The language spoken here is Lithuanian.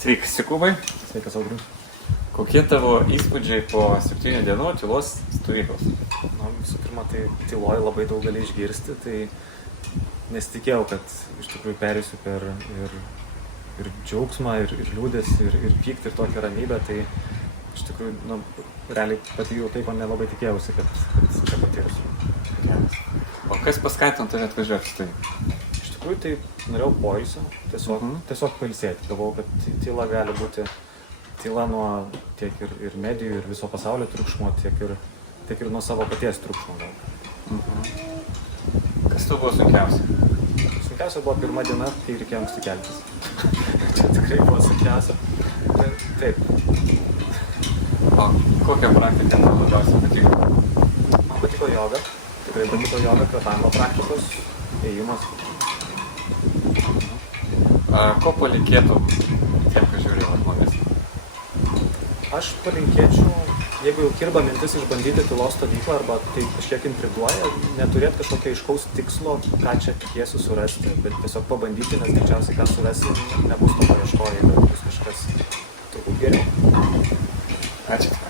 Sveikas, Jokūbai. Sveikas, Audriu. Kokie tavo įspūdžiai po 7 dienų tylos stovyklos? Visų pirma, tai tyloj labai daug gali išgirsti, tai nesitikėjau, kad iš tikrųjų perėsiu per ir džiaugsmą, ir liūdesį, ir pyktį, ir tokią ramybę, tai iš tikrųjų, realiai patyriau tai, ko nelabai tikėjausi, kad čia patirsiu. O kas paskatino tave atvažiuoti tai? Iš tikrųjų, tai norėjau poilsio, tiesiog pailsėti. Galvojau, kad tyla gali būti tyla nuo tiek ir medijų, ir viso pasaulio triukšmo, tiek ir nuo savo paties triukšmo. Kas tau buvo sunkiausia? Sunkiausia buvo pirma diena, kai reikėjo anksti keltis. Čia tikrai buvo sunkiausia. Taip. O kokią praktiką tau labiausiai patiko? Man patiko joga. Tikrai patiko joga, kvėpavimo praktikos, ėjimas. Ko palinkėtum tiem, kas žiūri žmonės? Aš palinkėčiau, jeigu jau kirba mintis išbandyti tylos stovyklą arba tai kažkiek intriguoja, neturėti kažkokio aiškaus tikslo, ką čia tikiesi surasti, bet tiesiog pabandyti, nes greičiausiai ką surasti, nebus to paieškoji, bet bus kažkas turbūt geriau. Ačiū.